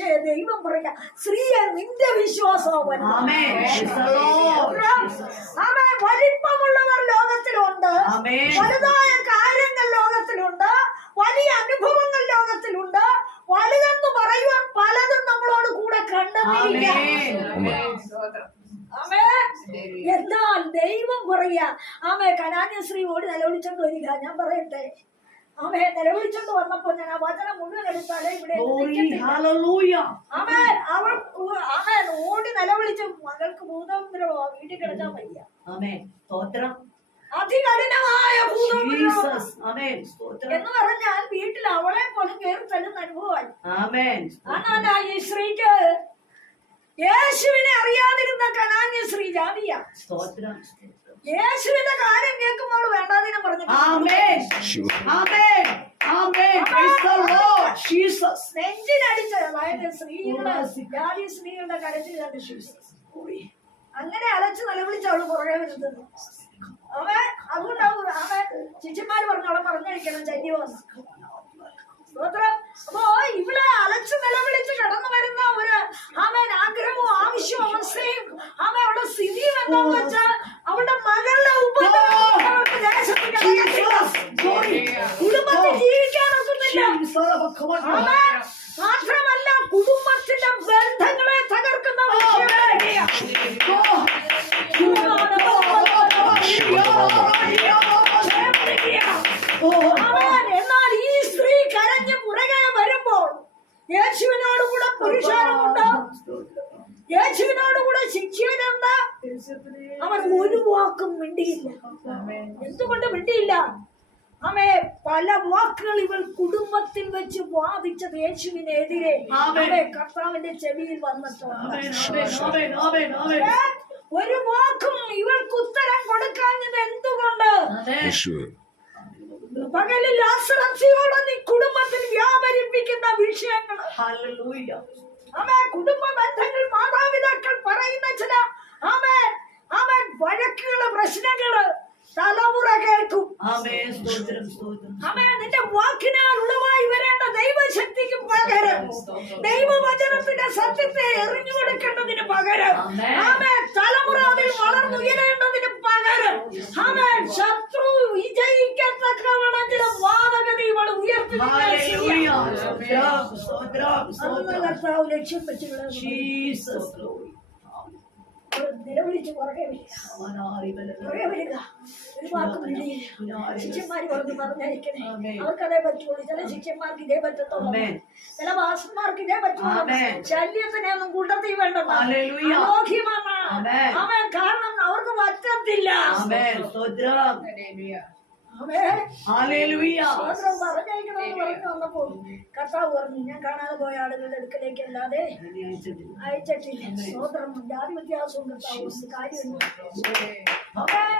പക്ഷേ ദൈവം പറയാ സ്ത്രീയെ നിന്റെ വിശ്വാസം ആമേൻ. Praise the Lord. ആമേ വലിപ്പമുള്ളവർ ലോകത്തിലുണ്ട്. വലുതായ കാര്യങ്ങൾ ലോകത്തിലുണ്ട്. വലിയ അനുഭവങ്ങൾ ലോകത്തിലുണ്ട്. വലുതെന്ന് പറയുവാൻ പലതും നമ്മളോട് കൂടെ ആമേ എന്നാൽ ദൈവം പറയാ ആമേ കനാന്യ സ്ത്രീ ഓടി നിലവിളിച്ചോണ്ട് വരിക. ഞാൻ പറയട്ടെ ആമേ നിലവിളിച്ചോണ്ട് വന്നപ്പോ ഞാൻ ആ വചനം മുഴുവൻ എടുത്താലേ ഇവിടെ ആമേ അവൾ ആമേൻ. ഓടി നിലവിളിച്ചു മകൾക്ക് ഭൂതോപദ്രവോ വീട്ടിൽ കിടക്കാൻ വയ്യ. ആമേൻ. സ്തോത്രം. അതികഠിനമായ എന്ന് പറഞ്ഞാൽ വീട്ടിൽ അവളെ പോലും കയറി തരുന്ന അനുഭവമായി. ആണാ ഈ സ്ത്രീക്ക് യേശുവിനെ അറിയാതിരുന്ന കനാന്യ സ്ത്രീ ജാതിയ സ്തോത്രം. യേശുവിന്റെ കാര്യം കേൾക്കുമ്പോൾ വേണ്ടാതിനെ പറഞ്ഞു ആമേൻ. ആമേൻ. ആമേൻ. Praise the Lord. Jesus. നെഞ്ചിനടിച്ച അതായത് സ്ത്രീകളുടെ ജാതി സ്ത്രീകളുടെ കരച്ചിൽ കണ്ട് ജീസസ്. അങ്ങനെ അലച്ച് നിലവിളിച്ച അവൾ പുറകെ വരുന്നത് അവൻ അതുകൊണ്ടാവും അവൻ ചേച്ചിമാര് പറഞ്ഞു അവളെ പറഞ്ഞിരിക്കണം ചല്യവന്ന് സ്തോത്രം. അപ്പോ ഇവിടെ അലച്ച് നിലവിളിച്ച് കടന്നു വരുന്ന ഒരു അവൻ ആഗ്രഹവും ആവശ്യവും അവസ്ഥയും അവൻ അവളുടെ സ്ഥിതിയും എന്താന്ന് വെച്ചാൽ അവളുടെ മകളുടെ. കുടുംബത്തിൽ ജീവിക്കാൻ ഒക്കുന്നില്ല യേശുവിനോട് കൂടെ ശിക്ഷനുണ്ട് അവൻ ഒരു വാക്കും മിണ്ടിയില്ല. എന്തുകൊണ്ട് മിണ്ടിയില്ല? അമ്മേ പല വാക്കുകൾ ഇവൾ കുടുംബത്തിൽ വെച്ച് വാദിച്ചത് യേശുവിനെതിരെ. ആമേൻ. കർത്താവിന്റെ ചെവിയിൽ വന്നിട്ടുണ്ട്. ആമേൻ ആമേൻ ആമേൻ ആമേൻ ഒരു വാക്കും ഇവൾക്ക് ഉത്തരം കൊടുക്കാഞ്ഞത് എന്തുകൊണ്ട്? ആമേൻ. പകലിൽ ആശ്രംസിയോടെ നീ കുടുംബത്തിൽ വ്യാപരിപ്പിക്കുന്ന വിഷയങ്ങൾ. ആമേ കുടുംബ ബന്ധങ്ങൾ മാതാപിതാക്കൾ പറയുന്ന ചില ആമേ അവൻ വഴക്കുകൾ പ്രശ്നങ്ങൾ തലമുറ കേൾക്കും. ആമേ നിന്റെ വാക്കിനാൽ ഉളവായി വരേണ്ട ദൈവശക്തിക്ക് പകരം. ദൈവവചനത്തിന്റെ സത്യത്തെ എറിഞ്ഞു കൊടുക്കേണ്ടതിന് പകരം ആമേൻ. ആമേ തലമുറ അതിൽ വളർന്നുയരേണ്ടതിന് പകരം ആമേ ശത്രു വിജയിക്കത്തക്കവണ്ണം ചില വാദഗതി ഇവൾ ഉയർത്തി ഹല്ലേലൂയ സ്തോത്രം സ്തോത്രം അന്ന് സ്തോത്രം കർത്താവ് ലക്ഷ്യം നിലവിളിച്ച് പുറകെ വരിക ഒരു വാക്കും പറഞ്ഞു പറഞ്ഞയക്കണേ. അവർക്കതേ പറ്റുള്ളൂ ചില ശിഷ്യന്മാർക്ക് ഇതേ പറ്റത്തുള്ളൂ. ചില വാസന്മാർക്ക് ഇതേ പറ്റുള്ളൂ. ശല്യത്തിനെ ഒന്നും കൂട്ടത്തിൽ വേണ്ടതാണ് കാരണം അവർക്ക് പറ്റത്തില്ല ആമേൻ സ്തോത്രം ആമേൻ. ഹല്ലേലൂയ സ്തോത്രം പറഞ്ഞയക്കണമെന്ന് പറഞ്ഞു വന്നപ്പോൾ കർത്താവ് പറഞ്ഞു ഞാൻ കാണാതെ പോയ ആളുകളുടെ അടുക്കലേക്ക് അല്ലാതെ അയച്ചിട്ടില്ല സ്തോത്രം ജാതി വ്യത്യാസവും കർത്താവ് ഉണ്ട്. കാര്യമൊന്നും ആമേൻ.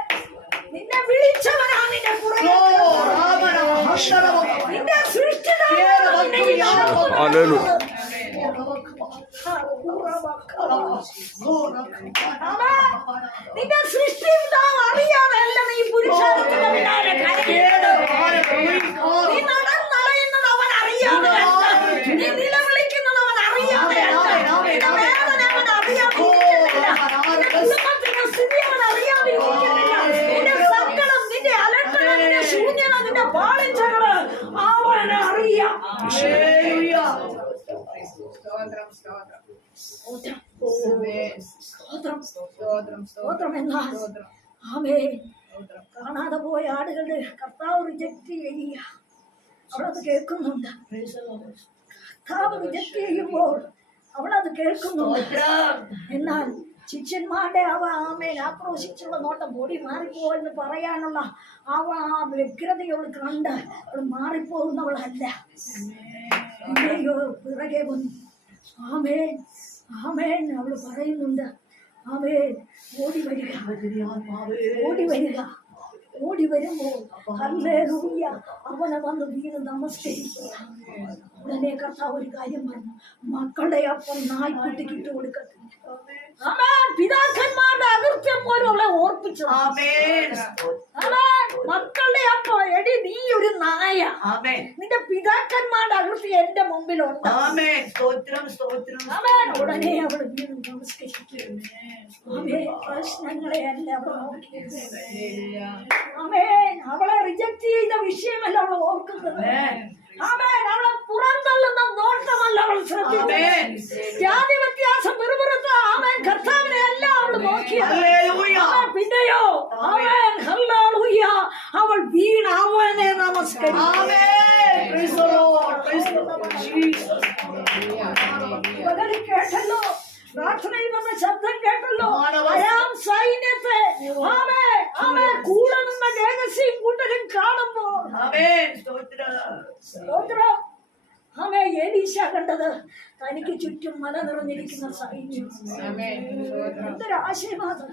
നിന്നെ വിളിച്ചവനാ നിന്റെ പുറകെ നിന്റെ സൃഷ്ടിതാവാണ് നിന്നെ ഈ ലോകത്ത് ഹല്ലേലൂയ. നിന്റെ സൃഷ്ടിതാവ് അറിയാതല്ല നീ പുരുഷാരത്തിന്റെ പിന്നാലെ കരയുന്നത്. നീ നടന്നലയുന്നത് അവൻ അറിയാതെയല്ല. നീ നിലവിളിക്കുന്നത് അവൻ അറിയാതെയല്ല. നിന്റെ വേദന അവൻ അറിയാതിരിക്കുന്നില്ല. നിന്റെ കുടുംബത്തിന്റെ സ്ഥിതി അവൻ അറിയാതിരിക്കുന്നില്ല. നിന്റെ സങ്കടം, നിന്റെ അലട്ടൽ, നിന്റെ ശൂന്യത, നിന്റെ പാളിച്ചകൾ അവൻ അറിയാം. സ്തോത്രം. സ്തോത്രം എന്നാൽ ആമേ കാണാതെ പോയ ആടുകളുടെ കർത്താവ് റിജക്ട് ചെയ്യുക അവളത് കേൾക്കുന്നുണ്ട് കർത്താവ് റിജക്ട് ചെയ്യുമ്പോൾ അവളത് കേൾക്കുന്നുണ്ട് എന്നാൽ ശിഷ്യന്മാരുടെ അവ ആമേൻ ആക്രോശിച്ചുള്ള നോട്ടം പൊടി മാറിപ്പോ എന്ന് പറയാനുള്ള അവ ആ വ്യഗ്രതയോട് കണ്ട് അവൾ മാറിപ്പോകുന്നവളല്ല. പിറകെ വന്നു. ആമേൻ ആമേൻ അവൾ പറയുന്നുണ്ട്. ആമേൻ ഓടി വരിക. ഓടി വരിക. ഓടി വരുമ്പോൾ അവനെ വന്ന് വീണ് നമസ്കരിക്കുക. ഉടനെ കർത്താവ് ഒരു കാര്യം പറഞ്ഞു. മക്കളുടെ അപ്പം നായ്ക്കുട്ടിക്ക് ഇട്ട് കൊടുക്കത്തില്ല ആമേൻ. പിതാക്കന്മാരുടെ അകൃത്യം പോലും അവളെ ഓർപ്പിച്ചു മക്കളുടെ അപ്പോ എടി നീ ഒരു നായ. നിന്റെ പിതാക്കന്മാരുടെ അകൃത്യം എന്റെ മുമ്പിലുണ്ട്. ഉടനെ അവൾ വീണ്ടും നമസ്കരിക്കും അവൻ പ്രശ്നങ്ങളെ അല്ല അവളെ റിജക്ട് ചെയ്ത വിഷയമല്ല അവൾ ഓർക്കുന്നത്. അവളെ പുറന്തള്ളുന്ന നോട്ടമല്ല അവൾ ശ്രദ്ധിച്ചത്. ആമേൻ. ജാതി വ്യത്യാസം വെറുപുറത്ത് അവൻ കർത്താവിനെ അല്ല അവൾ നോക്കിയത് ഹല്ലേലൂയ. അവൻ പിന്നെയോ? അവൻ അവൾ വീണ് അവനെ നമസ്കരിച്ചു സ്തോത്രം. ആമേ ഏലീശ കണ്ടത്. തനിക്ക് ചുറ്റും മല നിറഞ്ഞിരിക്കുന്ന സൈന്യം. എന്തൊരു ആശീർവാദം.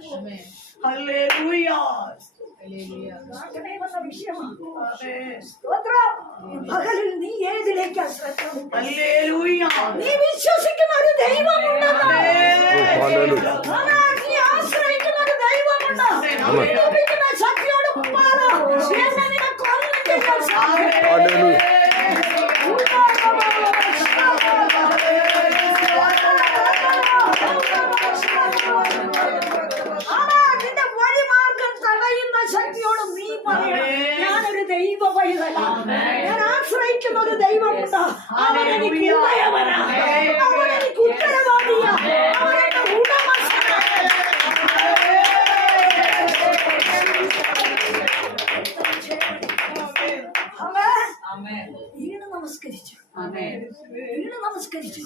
ഹല്ലേലൂയ. പ്രാർത്ഥനയിൽ വന്ന വിഷയമാണ്. ആമേൻ സ്തോത്രം. പകലിൽ നീ ഏതിലേക്കാ ശ്രദ്ധ ഹല്ലേലൂയ. നീ വിശ്വസിക്കുന്ന ഒരു. ആമേ, നീ ആശ്രയിക്കുന്ന ഒരു ദൈവമുണ്ട്. ശക്തിയോട് മുമ്പാണ് എന്നെ നിനക്കൊന്നും ചെയ്യാൻ സാധിക്കില്ല. എനിക്ക് ഉത്തരവാദിയാ അവൻ എന്റെ ഉടമസ്ഥനാണ് അവൻ വീണ് നമസ്കരിച്ചു. വീണ് നമസ്കരിച്ചു.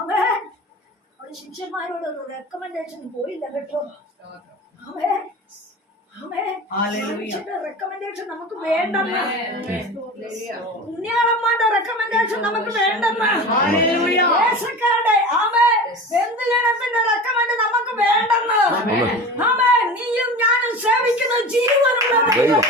അവൻ അവിടെ ശിഷ്യന്മാരോട് ഒരു റെക്കമെൻഡേഷൻ പോയില്ല കേട്ടോ. ഹല്ലേലൂയ. റെക്കമെൻഡേഷൻ നമുക്ക് വേണ്ടെന്ന്. പുണ്യാളന്മാരുടെ റെക്കമെൻഡേഷൻ നമുക്ക് വേണ്ടെന്ന്. ദേശക്കാരുടെ ആമേ ബന്ധുജനത്തിന്റെ റെക്കമെൻഡ് നമുക്ക് വേണ്ടെന്ന്. ആമേ നീയും ഞാനും സേവിക്കുന്ന ജീവനുള്ള ദൈവം.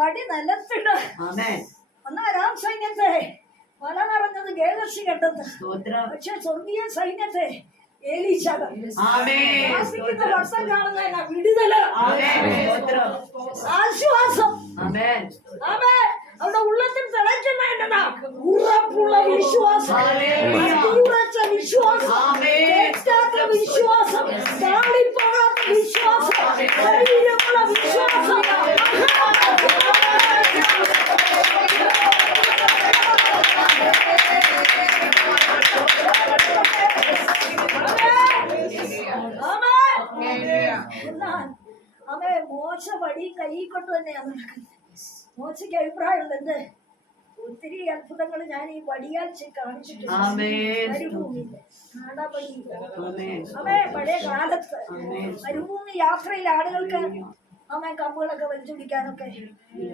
വടി നിലത്തിട്ട് ഒന്ന് രാം സൈന്യത്തെ. മല നിറഞ്ഞത് ഗേദർശി കണ്ടത്. പക്ഷെ സ്വർഗീയ സൈന്യത്തെ. വർഷം കാണുന്ന വിടുതൽ. ആശ്വാസം. അവിടെ ഉള്ളത്തിൽ തിളയ്ക്കുന്ന എന്നതാ ഉറപ്പുള്ള വിശ്വാസം. ഉറച്ച വിശ്വാസം. വിശ്വാസം. വിശ്വാസം. മോശ വടി കൈ കൊണ്ട് തന്നെയാണ് നടക്കുന്നത്. മോശയ്ക്ക് അഭിപ്രായമുണ്ട് എന്ത് ഒത്തിരി അത്ഭുതങ്ങൾ ഞാൻ ഈ വടിയാൽ കാണിച്ചിട്ടുണ്ട്. പഴയ കാലത്ത് മരുഭൂമി യാത്രയിൽ ആളുകൾക്ക് അമ്മ കമ്പുകളൊക്കെ വലിച്ചു പിടിക്കാനൊക്കെ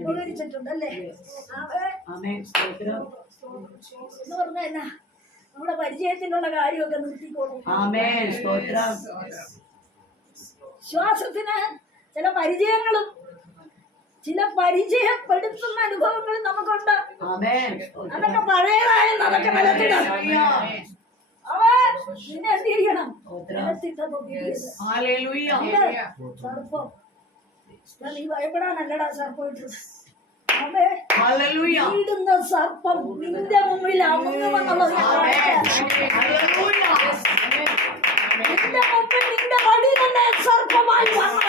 ഉപകരിച്ചിട്ടുണ്ടല്ലേ? അവൻ ആമേൻ സ്തോത്രം. എന്ന് പറഞ്ഞ എന്നാ? നമ്മുടെ പരിചയത്തിലുള്ള കാര്യമൊക്കെ നിർത്തിക്കോളൂ. ശ്വാസത്തിന് ചില പരിചയങ്ങളും ചില പരിചയപ്പെടുത്തുന്ന അനുഭവങ്ങളും നമുക്കുണ്ട്. അതൊക്കെ നിന്നെ എന്ത് ചെയ്യണം. ഹല്ലേലൂയ സർപ്പം. നീ ഭയപ്പെടാനല്ലടാ സർപ്പം ഇട്ടത്. സർപ്പം നിന്റെ മുമ്പിൽ അമുങ്ങുമെന്നുള്ളത് നിന്റെ മുമ്പിൽ നിന്റെ വടി തന്നെ സർപ്പമായി നിന്റെ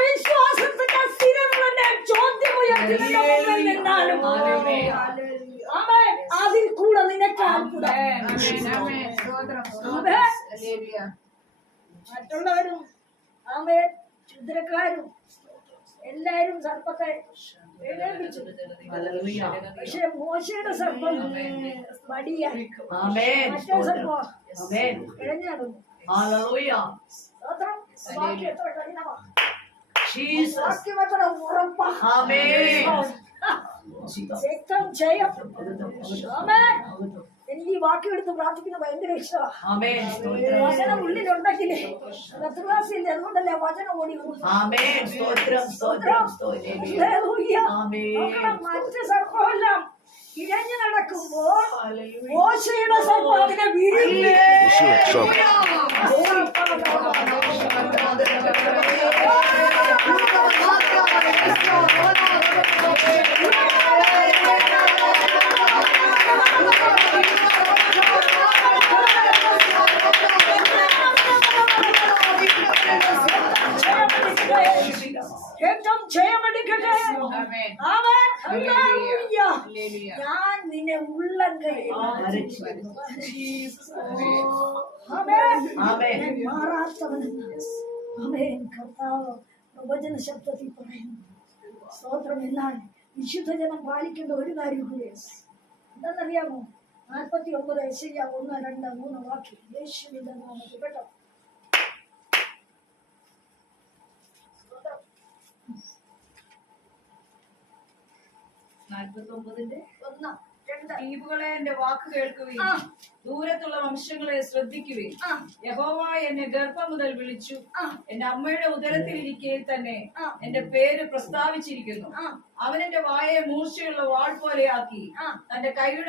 വിശ്വാസത്തിന്റെ സ്ഥിരം തന്നെ ചോദ്യം ഉയർത്തി നിന്റെ മുമ്പിൽ നിന്നാലും. അതിൽ കൂടെ നിനക്ക് അത്ഭുതം. മറ്റുള്ളവരും അവൻ ക്ഷുദ്രക്കാരും എല്ലാരും സർപ്പത്തെ പക്ഷെ മോശയുടെ സർപ്പം ആമേൻ. മറ്റേ സർപ്പം ആമേൻ. ഇഴഞ്ഞു നടന്നു Hallelujah. സ്തോത്രം. വാക്യം എത്ര. Jesus. Amen. രക്തം ജയം. എനിക്ക് ഈ വാക്യം എടുത്ത് പ്രാർത്ഥിക്കുന്ന ഭയങ്കര ഇഷ്ടമാണ്. വചനം ഉള്ളിലുണ്ടെങ്കിലേ പത്ത് ക്ലാസ്സില്ല അതുകൊണ്ടല്ലേ വചനം ഓടി മറ്റ് സർപ്പമെല്ലാം ഇഴഞ്ഞു നടക്കുമ്പോൾ മോശയുടെ സർപ്പം അതിനെ വിഴുങ്ങി. കയ്യിൽ ആമേൻ. ആമേൻ. ഞാൻ മാറാത്തവനെന്ന്. ആമേൻ. കർത്താവ് പ്രവചന ശബ്ദത്തിൽ പറയുന്നു സ്തോത്രമെന്നാൽ വിശുദ്ധജനം പാലിക്കേണ്ട ഒരു കാര്യം കൂടെ എന്താണെന്നറിയാമോ നാൽപ്പത്തി ഒമ്പത് എസ്ഐ ഒന്ന് രണ്ട് മൂന്ന് വാക്യം യേശുവിന്റെ നാമത്തിൽ കേട്ടോ സ്തോത്രം. നാൽപ്പത്തി ഒമ്പതിന്റെ ഒന്ന് രണ്ട് ദ്വീപുകളെ എന്റെ വാക്ക് കേൾക്കുകയും. ദൂരത്തുള്ള വംശങ്ങളെ ശ്രദ്ധിക്കുകയും. യഹോവ എന്നെ ഗർഭം മുതൽ വിളിച്ചു എന്റെ അമ്മയുടെ ഉദരത്തിൽ ഇരിക്കെ തന്നെ എന്റെ പേര് പ്രസ്താവിച്ചിരിക്കുന്നു. അവൻ എന്റെ വായെ മൂർച്ചയുള്ള വാൾ പോലെയാക്കി. തന്റെ കൈയുടെ